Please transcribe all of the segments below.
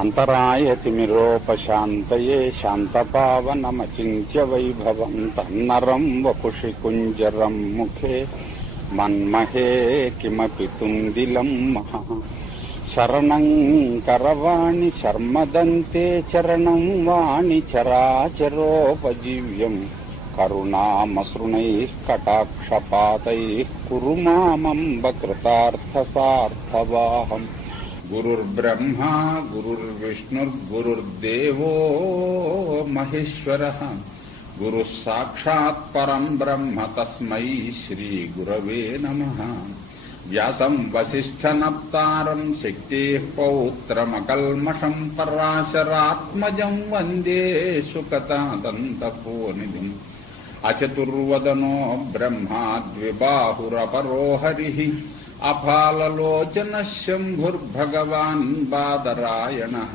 అంతరాయతిమిరోపశాంతయే శాంతపావనమచింత్య వైభవం తన్నరం వపుషి కుంజరం ముఖే మన్మహే కిమపి తుందిలం మహా శరణం కరవాణి శర్మదంతే చరణం వాణి చరాచరోపజీవ్యం కరుణామసృణైః కటాక్షపాతైః కురు మామంబ కృతార్థసార్థవాహం. గురుర్బ్రహ్మా గురుర్విష్ణుర్గురుర్దేవో మహేశ్వరః గురుః సాక్షాత్ పరం బ్రహ్మ తస్మై శ్రీ గురవే నమః. వ్యాసం వసిష్ఠనప్తారం శక్తేః పౌత్రమకల్మషం పరాశరాత్మజం వందే సుకతాదంతపోనిధిం. అచతుర్వదనో బ్రహ్మా ద్విబాహురపరో హరిః అఫాలలోచనః శంభుర్భగవాన్ బాదరాయణః.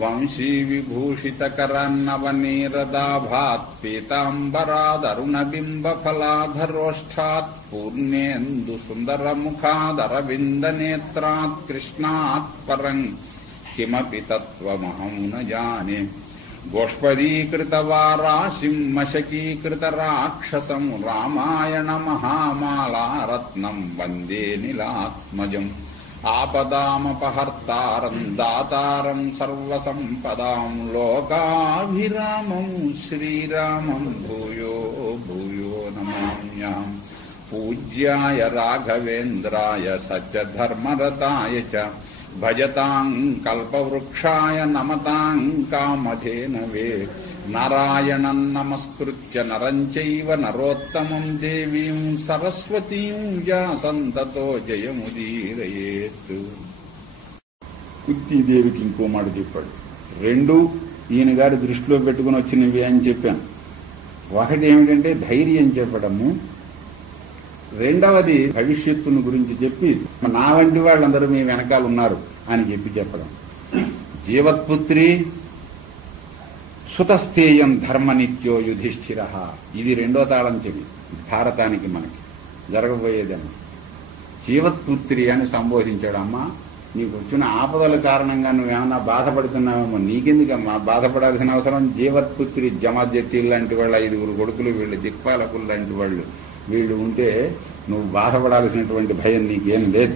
వంశీ విభూషితకరన్నవనీరదాభాత్ పీతాంబరాదరుణబింబఫలాధరోష్ఠాత్ పూర్ణేందు సుందరముఖాదరవిందనేత్రాత్ కృష్ణాత్ పరం కిమపి తత్వమహం న జానే. గోష్పదీకృతవారాశిం మశకీకృతరాక్షసం రామాయణ మహామాలారత్నం వందే నీలాత్మజం. ఆపదామపహర్తారం దాతారం సర్వసంపదాం లోకాభిరామం శ్రీరామం భూయో భూయో నమామ్యహం. పూజ్యాయ రాఘవేంద్రాయ సత్యధర్మరతాయ చ భజతాం కల్పవృక్షాయ నమతాం కామధేనవే. నారాయణం నమస్కృత్య నరం చైవ నరోత్తమం దేవీం సరస్వతీం వ్యాసం తతో జయముదీరయేత్. కుంతీదేవికి ఇంకో మాట చెప్పాడు. రెండు ఈయన గారి దృష్టిలో పెట్టుకుని వచ్చినవి అని చెప్పాను. ఒకటి ఏమిటంటే ధైర్యం చెప్పడము, రెండవది భవిష్యత్తును గురించి చెప్పి నా వంటి వాళ్ళందరూ మీ వెనకాల ఉన్నారు అని చెప్పడం. జీవత్పుత్రి సుతస్థేయం ధర్మనిత్యో యుధిష్ఠిర. ఇది రెండో తాళం చెవి భారతానికి మనకి జరగబోయేదమ్మా. జీవత్పుత్రి అని సంబోధించాడు. అమ్మా, నీకు వచ్చిన ఆపదల కారణంగా నువ్వేమన్నా బాధపడుతున్నావేమో, నీకెందుకమ్మా బాధపడాల్సిన అవసరం. జీవత్పుత్రి జమాజెట్టి లాంటి వాళ్ళు 5 కొడుకులు, వీళ్ళు దిక్పాలకులు లాంటి వాళ్ళు, వీళ్ళు ఉంటే నువ్వు బాధపడాల్సినటువంటి భయం నీకేం లేదు.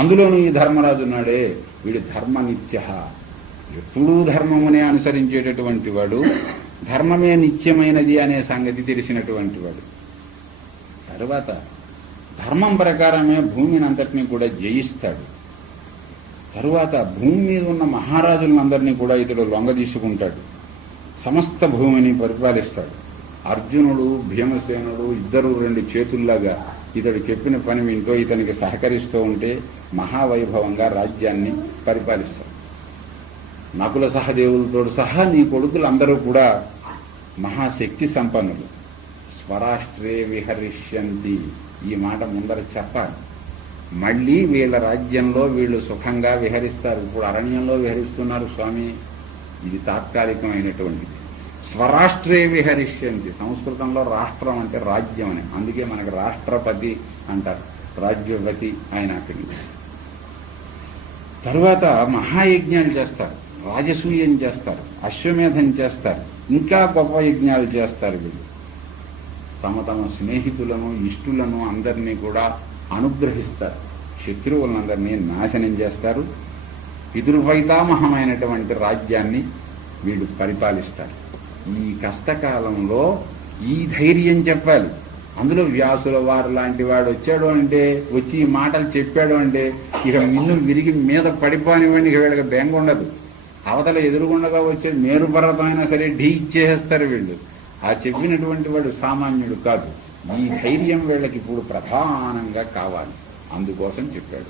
అందులోనూ ఈ ధర్మరాజు ఉన్నాడే, వీడి ధర్మనిత్య, ఎప్పుడూ ధర్మమునే అనుసరించేటటువంటి వాడు, ధర్మమే నిత్యమైనది అనే సంగతి తెలిసినటువంటి వాడు. తరువాత ధర్మం ప్రకారమే భూమిని అంతటినీ కూడా జయిస్తాడు. తరువాత భూమి మీద ఉన్న మహారాజులందరినీ కూడా ఇతడు లొంగదీసుకుంటాడు. సమస్త భూమిని పరిపాలిస్తాడు. అర్జునుడు భీమసేనుడు ఇద్దరు 2 చేతుల్లాగా ఇతడు చెప్పిన పని వింటూ ఇతనికి సహకరిస్తూ ఉంటే మహావైభవంగా రాజ్యాన్ని పరిపాలిస్తాడు. నకుల సహదేవులతో సహా నీ కొడుకులందరూ కూడా మహాశక్తి సంపన్నులు. స్వరాష్ట్రే విహరిష్యంతి, ఈ మాట ముందర చెప్పాలి. మళ్లీ వీళ్ళ రాజ్యంలో వీళ్ళు సుఖంగా విహరిస్తారు. ఇప్పుడు అరణ్యంలో విహరిస్తున్నారు స్వామి, ఇది తాత్కాలికమైనటువంటిది. స్వరాష్ట్రే విహరిష్యంతి, సంస్కృతంలో రాష్ట్రం అంటే రాజ్యం అని, అందుకే మనకు రాష్ట్రపతి అంటారు, రాజ్యపతి ఆయన అక్కడి. తరువాత మహాయజ్ఞాలు చేస్తారు, రాజసూయం చేస్తారు, అశ్వమేధం చేస్తారు, ఇంకా గొప్ప యజ్ఞాలు చేస్తారు. వీళ్ళు తమ తమ స్నేహితులను ఇష్టులను అందరినీ కూడా అనుగ్రహిస్తారు, శత్రువులందరినీ నాశనం చేస్తారు. పితృపైతామహమైనటువంటి రాజ్యాన్ని వీళ్ళు పరిపాలిస్తారు. ఈ కష్టకాలంలో ఈ ధైర్యం చెప్పాలి. అందులో వ్యాసుల వారు లాంటి వాడు వచ్చాడు అంటే, వచ్చి ఈ మాటలు చెప్పాడు అంటే ఇక మిన్ను విరిగి మీద పడిపోనివ్వండి, ఇక వీళ్ళకి బెంగ ఉండదు. అవతల ఎదురుగుండగా వచ్చే మేరు పర్వతం అయినా సరే ఢీ ఇచ్చేస్తారు వీళ్ళు. ఆ చెప్పినటువంటి వాడు సామాన్యుడు కాదు. ఈ ధైర్యం వీళ్ళకి ఇప్పుడు ప్రధానంగా కావాలి, అందుకోసం చెప్పాడు.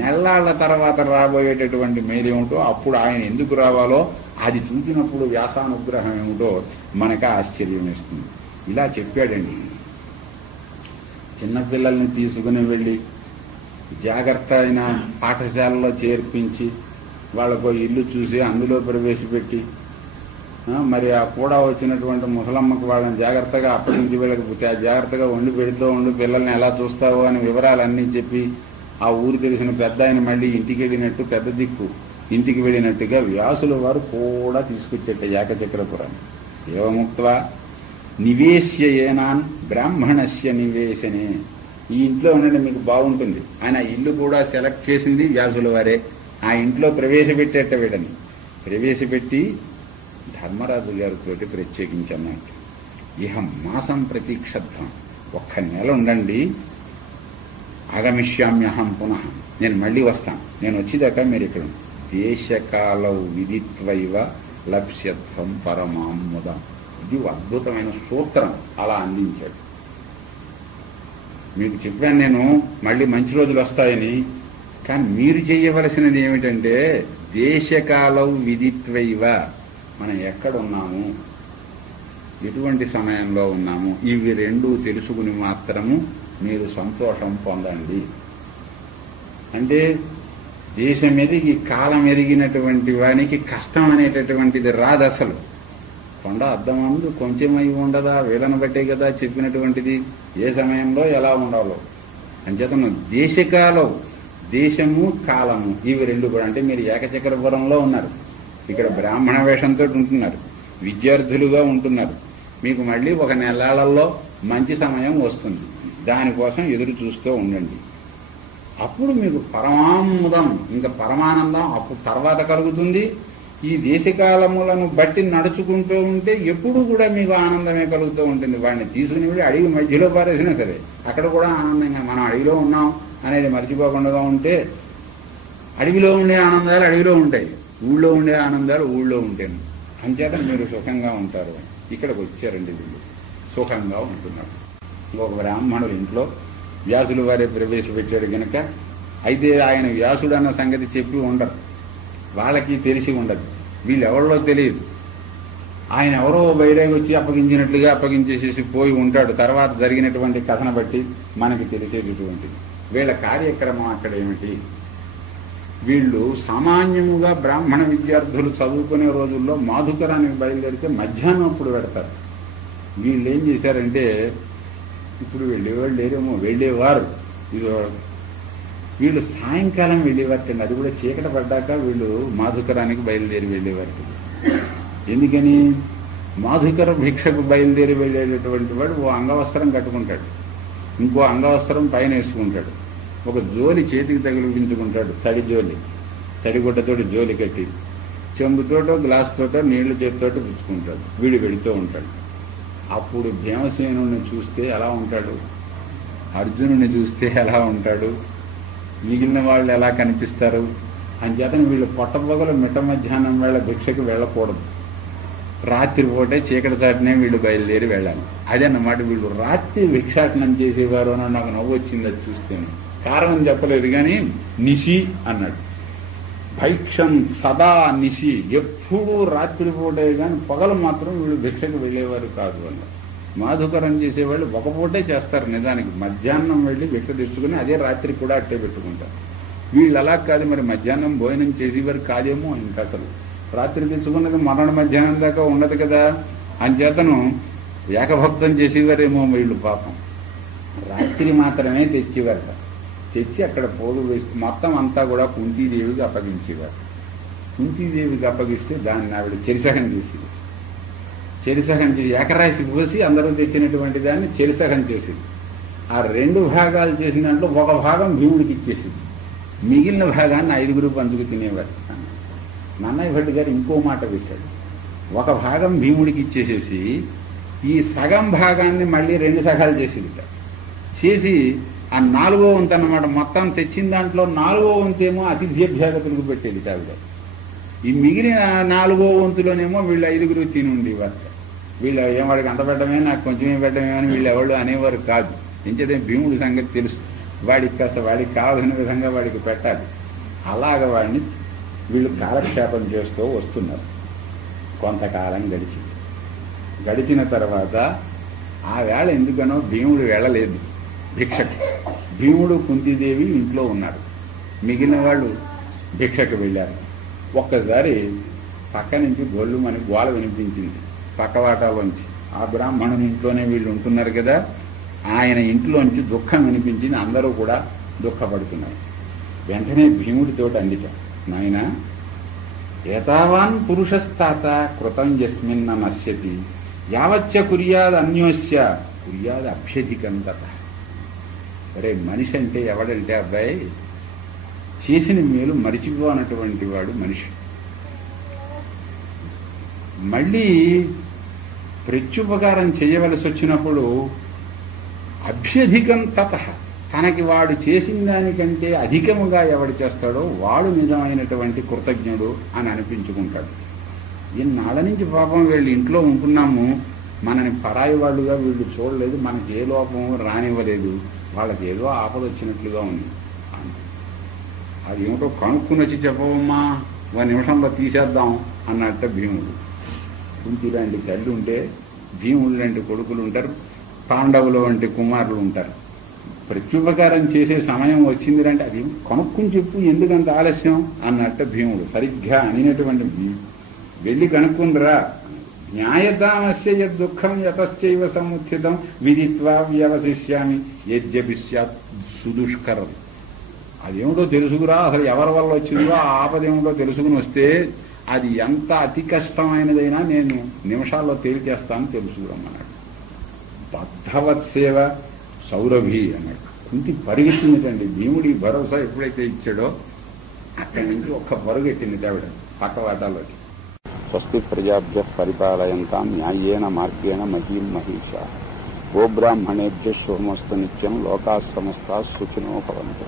నెల్లాళ్ల తర్వాత రాబోయేటటువంటి మేలేమిటో, అప్పుడు ఆయన ఎందుకు రావాలో అది చూసినప్పుడు వ్యాసానుగ్రహం ఏమిటో మనకు ఆశ్చర్యం వేస్తుంది. ఇలా చెప్పాడండి. చిన్నపిల్లల్ని తీసుకుని వెళ్ళి జాగ్రత్త అయిన పాఠశాలలో చేర్పించి వాళ్ళకు ఇల్లు చూసి అందులో ప్రవేశపెట్టి, మరి ఆ కూడా వచ్చినటువంటి ముసలమ్మకు వాళ్ళని జాగ్రత్తగా అప్పగించి వీళ్ళకి జాగ్రత్తగా వండి పెడుతూ ఉండి పిల్లల్ని ఎలా చూస్తావో అని వివరాలన్నీ చెప్పి, ఆ ఊరు తెలిసిన పెద్ద ఆయన మళ్ళీ ఇంటికి వెళ్ళినట్టు పెద్ద దిక్కు ఇంటికి వెళ్ళినట్టుగా వ్యాసుల వారు కూడా తీసుకొచ్చేట ఏకచక్రపురాన్ని. ఏవముక్త్వా నివేశ్య ఏనాన్ బ్రాహ్మణస్య నివేశనే. ఈ ఇంట్లో ఉండండి మీకు బాగుంటుంది. ఆయన ఇల్లు కూడా సెలెక్ట్ చేసింది వ్యాసుల వారే. ఆ ఇంట్లో ప్రవేశపెట్టేట వీడని ప్రవేశపెట్టి ధర్మరాజు గారితో ప్రత్యేకించి అన్నట్టు, ఇహం మాసం ప్రతీక్షత్వం, ఒక్క నెల ఉండండి, ఆగమిష్యామ్యహం పునః, నేను మళ్ళీ వస్తాను, నేను వచ్చేదాకా మీరు ఇక్కడ దేశకాలౌ విదిత్వైవ లక్ష్యత్వం పరమాం ముదం. ఇది అద్భుతమైన సూత్రం అలా అందించాడు. మీకు చెప్పాను నేను మళ్ళీ మంచి రోజులు వస్తాయని. కానీ మీరు చేయవలసినది ఏమిటంటే దేశకాలౌ విదిత్వైవ, మనం ఎక్కడున్నాము, ఎటువంటి సమయంలో ఉన్నాము, ఇవి రెండూ తెలుసుకుని మాత్రము మీరు సంతోషం పొందండి. అంటే దేశం ఎరిగి కాలం ఎరిగినటువంటి వానికి కష్టం అనేటటువంటిది రాదు అసలు. కొండ అర్థమందు కొంచెమై ఉండదా, వీళ్ళని బట్టే కదా చెప్పినటువంటిది ఏ సమయంలో ఎలా ఉండాలో. అంచేతను దేశకాలం, దేశము కాలము ఇవి రెండు కూడా. అంటే మీరు ఏకచక్రపురంలో ఉన్నారు, ఇక్కడ బ్రాహ్మణ వేషంతో ఉంటున్నారు, విద్యార్థులుగా ఉంటున్నారు. మీకు మళ్ళీ ఒక నెలలలో మంచి సమయం వస్తుంది, దానికోసం ఎదురు చూస్తూ ఉండండి. అప్పుడు మీకు పరమానందం, ఇంకా పరమానందం అప్పుడు తర్వాత కలుగుతుంది. ఈ దేశకాలములను బట్టి నడుచుకుంటూ ఉంటే ఎప్పుడు కూడా మీకు ఆనందమే కలుగుతూ ఉంటుంది. వాడిని తీసుకుని వెళ్ళి అడవి మధ్యలో పారేసినా సరే అక్కడ కూడా ఆనందంగా, మనం అడవిలో ఉన్నాం అనేది మర్చిపోకుండా ఉంటే అడవిలో ఉండే ఆనందాలు అడవిలో ఉంటాయి, ఊళ్ళో ఉండే ఆనందాలు ఊళ్ళో ఉంటాయి. అంచేత మీరు సుఖంగా ఉంటారు. ఇక్కడికి వచ్చారండి, వీళ్ళు సుఖంగా ఉంటున్నారు. ఇంకొక బ్రాహ్మణుడు ఇంట్లో వ్యాసులు వారే ప్రవేశపెట్టాడు గనక, అయితే ఆయన వ్యాసుడు అన్న సంగతి చెప్పి ఉండరు, వాళ్ళకి తెలిసి ఉండదు, వీళ్ళెవరిలో తెలియదు. ఆయన ఎవరో బయటకు వచ్చి అప్పగించినట్లుగా అప్పగించేసేసి పోయి ఉంటాడు. తర్వాత జరిగినటువంటి కథను బట్టి మనకి తెలిసేటటువంటిది. వీళ్ళ కార్యక్రమం అక్కడ ఏమిటి, వీళ్ళు సామాన్యముగా బ్రాహ్మణ విద్యార్థులు చదువుకునే రోజుల్లో మాధుకరానికి బయలుదేరితే మధ్యాహ్నం అప్పుడు పెడతారు. వీళ్ళు ఏం చేశారంటే, ఇప్పుడు వెళ్ళేవాళ్ళు లేరేమో, వెళ్ళేవారు, వీళ్ళు సాయంకాలం వెళ్ళేవారు. అది కూడా చీకట పడ్డాక వీళ్ళు మాధుకరానికి బయలుదేరి వెళ్ళేవారు. ఎందుకని, మాధుకర భిక్షకు బయలుదేరి వెళ్ళేటటువంటి వాడు ఓ అంగవస్త్రం కట్టుకుంటాడు, ఇంకో అంగవస్త్రం పైన వేసుకుంటాడు, ఒక జోలి చేతికి తగిలించుకుంటాడు, తడి జోలి, తడిగుడ్డతోటి జోలి కట్టి, చెంబుతోటో గ్లాసుతోటో నీళ్లు చేతితోటి పుచ్చుకుంటాడు. వీడు వెళుతూ ఉంటాడు. అప్పుడు భీమసేనుని చూస్తే ఎలా ఉంటాడు, అర్జునుని చూస్తే ఎలా ఉంటాడు, మిగిలిన వాళ్ళు ఎలా కనిపిస్తారు. అంచేత వీళ్ళు పొట్టపొగలు మిట్ట మధ్యాహ్నం వేళ భిక్షకు వెళ్ళకూడదు, రాత్రిపూటే చీకటి చాటునే వీళ్ళు బయలుదేరి వెళ్ళాలి. అదన్నమాట, వీళ్ళు రాత్రి భిక్షాటనం చేసేవారు అని నాకు నవ్వు వచ్చింది అది చూస్తేనే. కారణం చెప్పలేదు కానీ నిశి అన్నాడు. భైక్షం సదా నిశి, ఎప్పుడూ రాత్రిపూటే కానీ పగలు మాత్రం వీళ్ళు భిక్షకు వెళ్ళేవారు కాదు అన్నారు. మాధుకరం చేసేవాళ్ళు ఒక పూటే చేస్తారు నిజానికి, మధ్యాహ్నం వెళ్ళి భిక్ష తెచ్చుకుని అదే రాత్రి కూడా అట్టే పెట్టుకుంటారు. వీళ్ళు అలా కాదు, మరి మధ్యాహ్నం భోజనం చేసేవారు కాదేమో, ఇంకా అసలు రాత్రి తెచ్చుకున్నది మరణ మధ్యాహ్నం దాకా ఉండదు కదా. అంచేతను ఏకభక్తం చేసేవారేమో వీళ్ళు పాపం. రాత్రి మాత్రమే తెచ్చేవారట, తెచ్చి అక్కడ పోగు వేసి మొత్తం అంతా కూడా కుంతీదేవికి అప్పగించేవారు. కుంతీదేవికి అప్పగిస్తే దాన్ని ఆవిడ చెరిసహం చేసేది. చెరిసహం చేసి ఏకరాశి పోసి అందరూ తెచ్చినటువంటి దాన్ని చెరిసహం చేసేది. ఆ రెండు భాగాలు చేసిన దాంట్లో ఒక భాగం భీముడికి ఇచ్చేసింది, మిగిలిన భాగాన్ని 5గురు పంచుకు తినేవారు. నన్నయ్య భట్ గారు ఇంకో మాట వేశాడు, ఒక భాగం భీముడికి ఇచ్చేసేసి ఈ సగం భాగాన్ని మళ్ళీ 2 సగాలు చేసేది. చేసి ఆ 4వ వంతు అన్నమాట, మొత్తం తెచ్చిన దాంట్లో 4వ వంతేమో అతిథ్యభ్యాగతులకు పెట్టేది ఆవిడ. ఈ మిగిలిన 4వ వంతులోనేమో వీళ్ళు 5గురు తిని ఉండేవారు. వీళ్ళు వాడికి అంత పెట్టడమే, నాకు కొంచెమే పెట్టడమే అని వీళ్ళు ఎవరు అనేవారు కాదు. ఎంచేతే భీముడి సంగతి తెలుసు, వాడికి కాస్త వాడికి కావాల్సిన విధంగా వాడికి పెట్టాలి. అలాగ వాడిని వీళ్ళు కాలక్షేపం చేస్తూ వస్తున్నారు. కొంతకాలం గడిచిన తర్వాత ఆ వేళ ఎందుకనో భీముడు వెళ్ళలేదు భిక్షకు. భీముడు కుంతీదేవి ఇంట్లో ఉన్నారు, మిగిలిన వాళ్ళు భిక్షకు వెళ్ళారు. ఒక్కసారి పక్క నుంచి గొల్లు అని గోల వినిపించింది పక్కవాటాలోంచి. ఆ బ్రాహ్మణుని ఇంట్లోనే వీళ్ళు ఉంటున్నారు కదా, ఆయన ఇంట్లోంచి దుఃఖం వినిపించింది. అందరూ కూడా దుఃఖపడుతున్నారు. వెంటనే భీముడితోటి అందిట, నాయన ఏతావాన్ పురుషస్తాత కృతం యస్మిన్న నశ్యతి యావచ్చ కుర్యాద్ అన్యోస్య కుర్యాద్ అభ్యధికం తత. అరే మనిషి అంటే ఎవడంటే అబ్బాయి చేసిన మేలు మరిచిపోనటువంటి వాడు మనిషి. మళ్ళీ ప్రత్యుపకారం చేయవలసి వచ్చినప్పుడు అభ్యధికం తత, తనకి వాడు చేసిన దానికంటే అధికముగా ఎవడు చేస్తాడో వాడు నిజమైనటువంటి కృతజ్ఞుడు అని అనిపించుకుంటాడు. ఇన్నాళ్ళ నుంచి పాపం వీళ్ళు ఇంట్లో ఉంటున్నాము, మనని పరాయి వాళ్ళుగా వీళ్ళు చూడలేదు, మనకి ఏ లోపం రానివ్వలేదు, వాళ్ళకి ఏదో ఆపద వచ్చినట్లుగా ఉంది. అది ఏమిటో కనుక్కుని వచ్చి చెప్పవమ్మా, 1 నిమిషంలో తీసేద్దాం అన్నట్ట భీముడు. కుంతి లాంటి తల్లి ఉంటే భీముడు లాంటి కొడుకులు ఉంటారు, పాండవులు వంటి కుమారులు ఉంటారు. ప్రత్యుపకారం చేసే సమయం వచ్చిందంటే అది కనుక్కుని చెప్పు, ఎందుకంత ఆలస్యం అన్నట్ట భీముడు. సరిగ్గా అనినటువంటి వెళ్ళి కనుక్కుందిరా. న్యాయదానస్య యద్దుఃఖం యతశ్చైవ సముత్థితం విదిత్వా వ్యవశిష్యామి యద్యపి స్యాత్ సుదుష్కరం. అదేమిటో తెలుసుకురా, అసలు ఎవరి వల్ల వచ్చిందో ఆ ఆపదేమిటో తెలుసుకుని వస్తే అది ఎంత అతి కష్టమైనదైనా నేను నిమిషాల్లో తేల్చేస్తాను తెలుసుకురమ్మన్నాడు. బద్ధవత్సేవ సౌరభి అన్నాడు. కుంతి పరిగెట్టిందిటండి. భీముడి భరోసా ఎప్పుడైతే ఇచ్చాడో అక్కడి నుంచి ఒక్క పరుగెట్టింది ఆవిడ పక్కవాటాల్లోకి. స్వస్తి ప్రజాభ్య పరిపాలయంతాం న్యాయేన మార్గేణ మహీం మహిషా. గోబ్రాహ్మణేభ్య శుభమస్తు నిత్యం. లోకాః సమస్తాః సుఖినో భవంతు.